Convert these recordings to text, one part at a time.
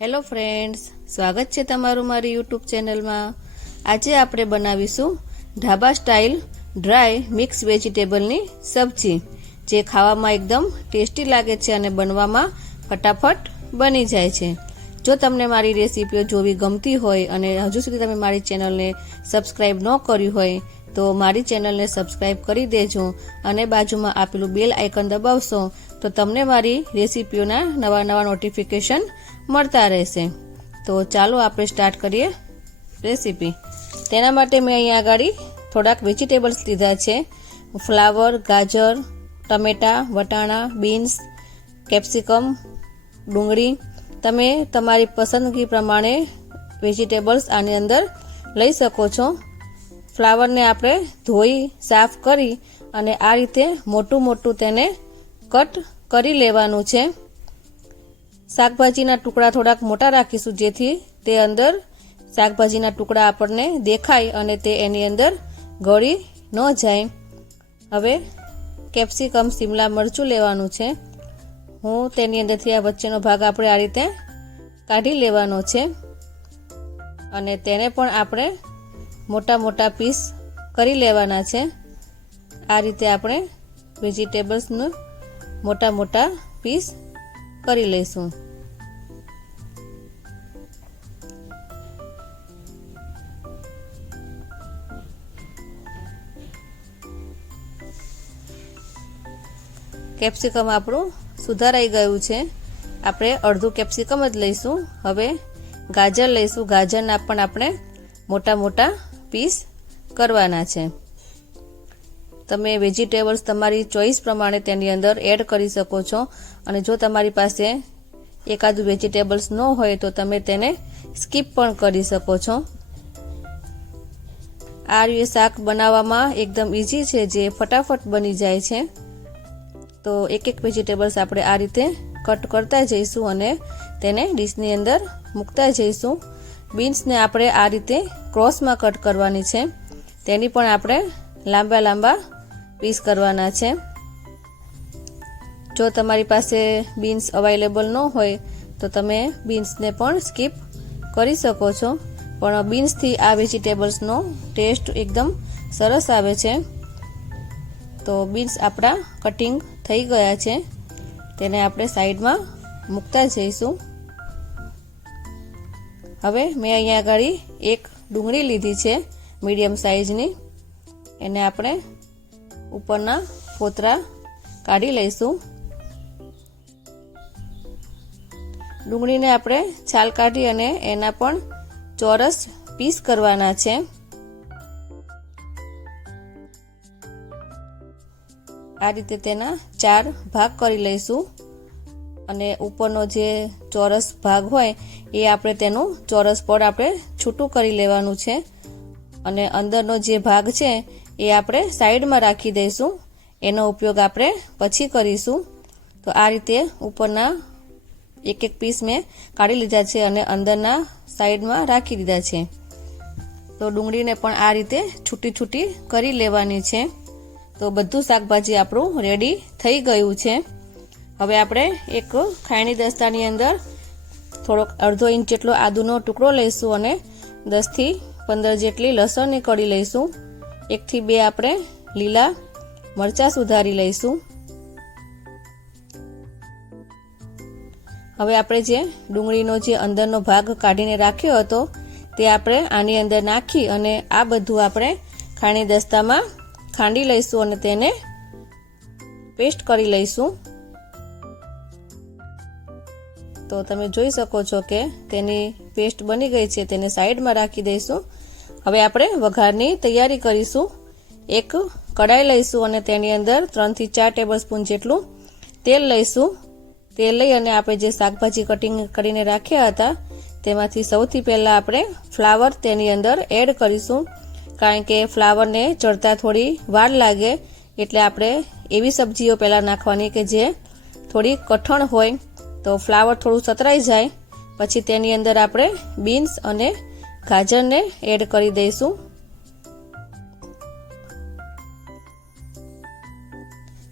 Hello friends, સ્વાગત છે તમારું મારી યુટ્યુબ ચેનલમાં। આજે આપણે બનાવીશું ઢાબા સ્ટાઇલ ડ્રાય મિક્સ વેજીટેબલની સબ્જી, જે ખાવામાં એકદમ ટેસ્ટી લાગે છે અને બનવામાં ફટાફટ બની જાય છે। જો તમને મારી રેસીપીઓ જોવી ગમતી હોય અને હજુ સુધી તમે મારી ચેનલને સબસ્ક્રાઈબ ન કર્યું હોય તો મારી ચેનલને સબસ્ક્રાઈબ કરી દેજો અને બાજુમાં આપેલું બેલ આઇકન દબાવશો તો તમને મારી રેસીપીઓના નવા નવા નોટિફિકેશન મળતા રહેશે। તો ચાલો આપણે સ્ટાર્ટ કરીએ રેસીપી। તેના માટે મેં અહીંયા આગળ થોડાક વેજીટેબલ્સ લીધા છે। ફ્લાવર, ગાજર, ટમેટા, વટાણા, બીન્સ, કેપ્સિકમ, ડુંગળી। તમે તમારી પસંદગી પ્રમાણે વેજીટેબલ્સ આની અંદર લઈ શકો છો। ફ્લાવરને આપણે ધોઈ સાફ કરી અને આ રીતે મોટું મોટું તેને કટ કરી લેવાનું છે। શાકભાજીના ટુકડા થોડાક મોટા રાખીશું જેથી તે અંદર શાકભાજીના ટુકડા આપણને દેખાય અને તે એની અંદર ગળી ન જાય। હવે કેપ્સિકમ, શિમલા મરચું લેવાનું છે। હું તેની અંદરથી આ વચ્ચેનો ભાગ આપણે આ રીતે કાઢી લેવાનો છે અને તેને પણ આપણે મોટા મોટા પીસ કરી લેવાના છે। આ રીતે આપણે વેજીટેબલ્સનું મોટા મોટા પીસ કરી લઈશું। કેપ્સિકમ આપણું સુધારાઈ ગયું છે। આપણે અડધું કેપ્સિકમ જ લઈશું। હવે ગાજર લઈશું। ગાજરના પણ આપણે મોટા મોટા પીસ કરવાના છે। તમે વેજીટેબલ્સ તમારી ચોઈસ પ્રમાણે તેની અંદર એડ કરી શકો છો અને જો તમારી પાસે એકાદું વેજીટેબલ્સ ન હોય તો તમે તેને સ્કીપ પણ કરી શકો છો। આ રીતે શાક બનાવવામાં એકદમ ઇઝી છે, જે ફટાફટ બની જાય છે। તો એક એક વેજીટેબલ્સ આપણે આ રીતે કટ કરતા જઈશું અને તેને ડીશની અંદર મૂકતા જઈશું। બીન્સને આપણે આ રીતે ક્રોસમાં કટ કરવાની છે। તેની પણ આપણે લાંબા લાંબા પીસ કરવાના છે। જો તમારી પાસે બીન્સ અવેલેબલ ન હોય તો તમે બીન્સને પણ સ્કીપ કરી શકો છો, પણ બીન્સથી આ વેજીટેબલ્સનો ટેસ્ટ એકદમ સરસ આવે છે। તો બીન્સ આપણા કટિંગ થઈ ગયા છે, તેને આપણે સાઈડમાં મૂકતા જઈશું। હવે મેં અહીંયા આગળ એક ડુંગળી લીધી છે મીડિયમ સાઈઝની, એને આપણે ઉપરના ફોતરા કાઢી લઈશું। ડુંગળીને આપણે છાલ કાઢી અને એના પણ ચોરસ પીસ કરવાના છે। આ રીતે તેના 4 ભાગ કરી લઈશું અને ઉપરનો જે ચોરસ ભાગ હોય એ આપણે તેનું ચોરસ પડ આપણે છૂટું કરી લેવાનું છે અને અંદરનો જે ભાગ છે એ આપણે સાઈડમાં રાખી દઈશું। એનો ઉપયોગ આપણે પછી કરીશું। તો આ રીતે ઉપરના એક એક પીસ મેં કાઢી લીધા છે અને અંદરના સાઈડમાં રાખી દીધા છે। તો ડુંગળીને પણ આ રીતે છૂટી છૂટી કરી લેવાની છે। તો બધું શાકભાજી આપણું રેડી થઈ ગયું છે। હવે આપણે એક ખાયણી દસ્તાની અંદર થોડોક અડધો ઇંચ જેટલો આદુનો ટુકડો લઈશું અને 10 થી 15 જેટલી લસણની કળી લઈશું। 1 થી 2 આપણે લીલા મરચાં સુધારી લઈશું। હવે આપણે જે ડુંગળીનો જે અંદરનો ભાગ કાઢીને રાખ્યો હતો તે આપણે આની અંદર નાખી અને આ બધું આપણે ખાયણી દસ્તામાં ખાંડી લઈશું અને તેને પેસ્ટ કરી લઈશું। તો તમે જોઈ શકો છો કે તેની પેસ્ટ બની ગઈ છે, તેને સાઈડમાં રાખી દઈશું। હવે આપણે વઘારની તૈયારી કરીશું। એક કડાઈ લઈશું અને તેની અંદર 3 થી 4 ટેબલસ્પૂન જેટલું તેલ લઈશું। તેલ લઈ અને આપણે જે શાકભાજી કટિંગ કરીને રાખ્યા હતા તેમાંથી સૌથી પહેલાં આપણે ફ્લાવર તેની અંદર એડ કરીશું, કારણ કે ફ્લાવરને ચડતા થોડી વાર લાગે, એટલે આપણે એવી સબ્જીઓ પહેલાં નાખવાની કે જે થોડી કઠણ હોય, તો ફ્લાવર થોડું સતરાઈ જાય પછી તેની અંદર આપણે બીન્સ અને ગાજરને એડ કરી દઈશું।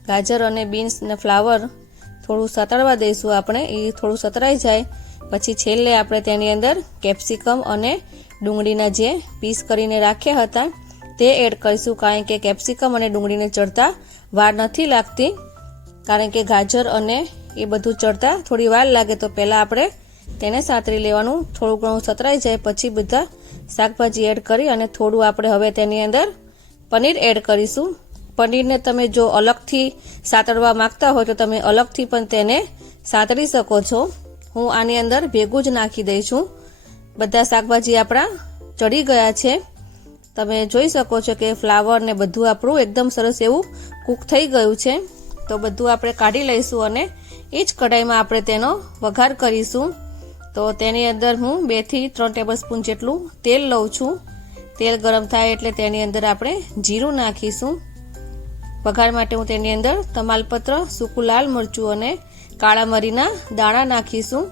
ગાજર અને બીન્સ અને ફ્લાવર થોડું સતળવા દઈશું આપણે। એ થોડું સતરાઈ જાય પછી છેલ્લે આપણે તેની અંદર કેપ્સિકમ અને ડુંગળીના જે પીસ કરીને રાખ્યા હતા તે એડ કરીશું, કારણ કે કેપ્સિકમ અને ડુંગળીને ચડતા વાર નથી લાગતી, કારણ કે ગાજર અને એ બધું ચડતા થોડી વાર લાગે. તો પહેલાં આપણે તેને સાતરી લેવાનું, થોડું ઘણું સતરાઈ જાય પછી બધા શાકભાજી એડ કરી અને થોડું આપણે હવે તેની અંદર પનીર એડ કરીશું. પનીરને તમે જો અલગથી સાતળવા માંગતા હોય તો તમે અલગથી પણ તેને સાતળી શકો છો. હું આની અંદર ભેગું જ નાખી દઈ છું. બધા શાકભાજી આપણા ચડી ગયા છે. તમે જોઈ શકો છો કે ફ્લાવર ને બધું આપણું એકદમ સરસ એવું કૂક થઈ ગયું છે. તો બધું આપણે કાઢી લઈશું અને એ જ કઢાઈમાં આપણે તેનો વઘાર કરીશું. તો તેની અંદર હું 2 થી 3 ટેબલસ્પૂન જેટલું તેલ લઉં છું. તેલ ગરમ થાય એટલે તેની અંદર આપણે જીરું નાખીશું. વઘાર માટે હું તેની અંદર તમાલપત્ર, સૂકું લાલ મરચું અને કાળા મરીના દાણા નાખીશું.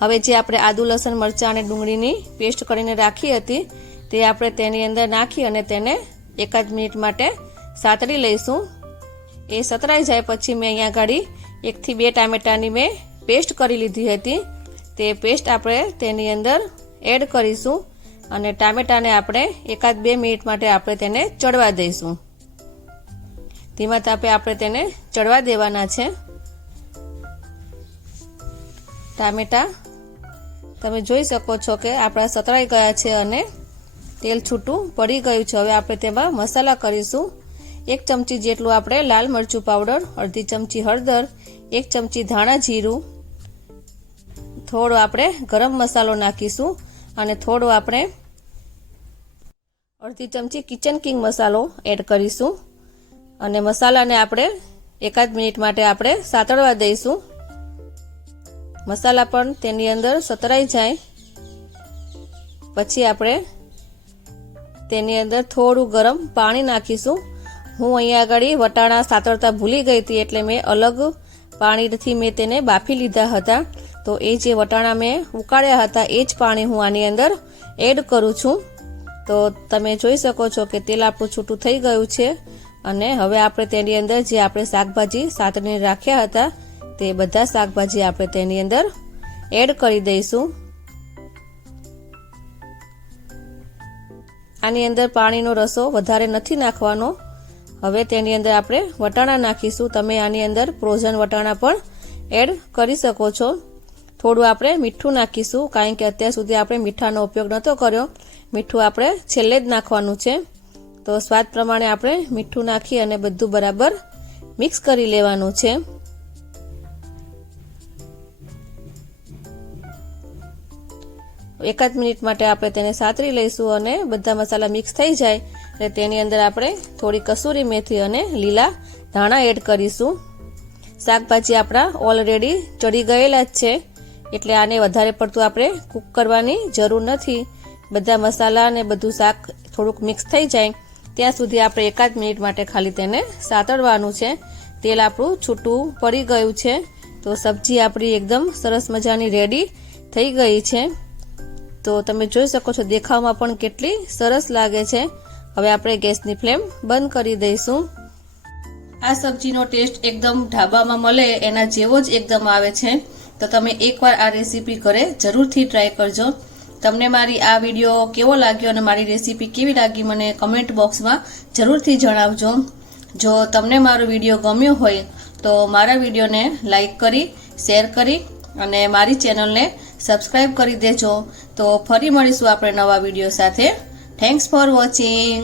હવે જે આપણે આદુ, લસણ, મરચાં અને ડુંગળીની પેસ્ટ કરીને રાખી હતી તે આપણે તેની અંદર નાખી અને તેને 1 મિનિટ માટે સાતળી લઈશું. એ સતરાઈ જાય પછી મેં અહીંયા ગાડી 1 થી 2 ટામેટાની મેં પેસ્ટ કરી લીધી હતી. તે પેસ્ટ આપણે તેની અંદર એડ કરીશું અને ટામેટાને આપણે 1-2 મિનિટ માટે આપણે તેને ચડવા દઈશું. ધીમા તાપે આપણે તેને ચડવા દેવાના છે. ટામેટા તમે જોઈ શકો છો કે આપણા સતરાઈ ગયા છે અને તેલ છૂટું પડી ગયું છે. હવે આપણે તેમાં મસાલા કરીશું. 1 ચમચી જેટલું આપણે લાલ મરચું પાવડર, અડધી ચમચી હળદર, 1 ચમચી ધાણા જીરું, થોડો આપણે ગરમ મસાલો નાખીશું અને થોડો આપણે અડધી ચમચી કિચન કિંગ મસાલો એડ કરીશું અને મસાલાને આપણે 1 મિનિટ માટે આપણે સાતળવા દઈશું. મસાલા પણ તેની અંદર સતરાઈ જાય પછી આપણે તેની અંદર થોડું ગરમ પાણી નાખીશું. હું અહીંયા આગળ વટાણા સાતળતા ભૂલી ગઈ હતી એટલે મેં અલગ પાણીથી મેં તેને બાફી લીધા હતા. તો એ જે વટાણા મેં ઉકાળ્યા હતા એ જ પાણી હું આની અંદર એડ કરું છું. તો તમે જોઈ શકો છો કે તેલ આપણું છૂટું થઈ ગયું છે અને હવે આપણે તેની અંદર જે આપણે શાકભાજી સાતળીને રાખ્યા હતા તે બધા શાકભાજી આપણે તેની અંદર એડ કરી દઈશું. આની અંદર પાણીનો રસો વધારે નથી નાખવાનો. હવે તેની અંદર આપણે વટાણા નાખીશું. તમે આની અંદર ફ્રોઝન વટાણા પણ એડ કરી શકો છો. થોડું આપણે મીઠું નાખીશું, કારણ કે અત્યાર સુધી આપણે મીઠાનો ઉપયોગ નહોતો કર્યો. મીઠું આપણે છેલ્લે જ નાખવાનું છે. તો સ્વાદ પ્રમાણે આપણે મીઠું નાખી અને બધું બરાબર મિક્સ કરી લેવાનું છે. એકાદ મિનિટ માટે આપણે તેને સાતરી લઈશું અને બધા મસાલા મિક્સ થઈ જાય એટલે તેની અંદર આપણે થોડી કસૂરી મેથી અને લીલા ધાણા એડ કરીશું. શાકભાજી આપણા ઓલરેડી ચડી ગયેલા જ છે એટલે આને વધારે પડતું આપણે કૂક કરવાની જરૂર નથી. બધા મસાલા અને બધું શાક થોડુંક મિક્સ થઈ જાય ત્યાં સુધી આપણે 1 મિનિટ માટે ખાલી તેને સાતળવાનું છે. તેલ આપણું છૂટું પડી ગયું છે. તો સબ્જી આપણી એકદમ સરસ મજાની રેડી થઈ ગઈ છે. તો તમે જોઈ શકો છો દેખાવમાં પણ કેટલી સરસ લાગે છે. હવે આપણે ગેસની ફ્લેમ બંધ કરી દઈશું. આ સબ્જીનો ટેસ્ટ એકદમ ઢાબામાં મળે એના જેવો જ એકદમ આવે છે. તો તમે એકવાર આ રેસીપી ઘરે જરૂરથી ટ્રાય કરજો. તમને મારી આ વિડીયો કેવો લાગ્યો અને મારી રેસીપી કેવી લાગી મને કમેન્ટ બોક્સમાં જરૂરથી જણાવજો. જો તમને મારો વિડીયો ગમ્યો હોય તો મારા વિડીયોને લાઈક કરી, શેર કરી અને મારી ચેનલને સબસ્ક્રાઈબ કરી દેજો. તો ફરી મળીશું આપણે નવા વિડીયો સાથે. Thanks for watching.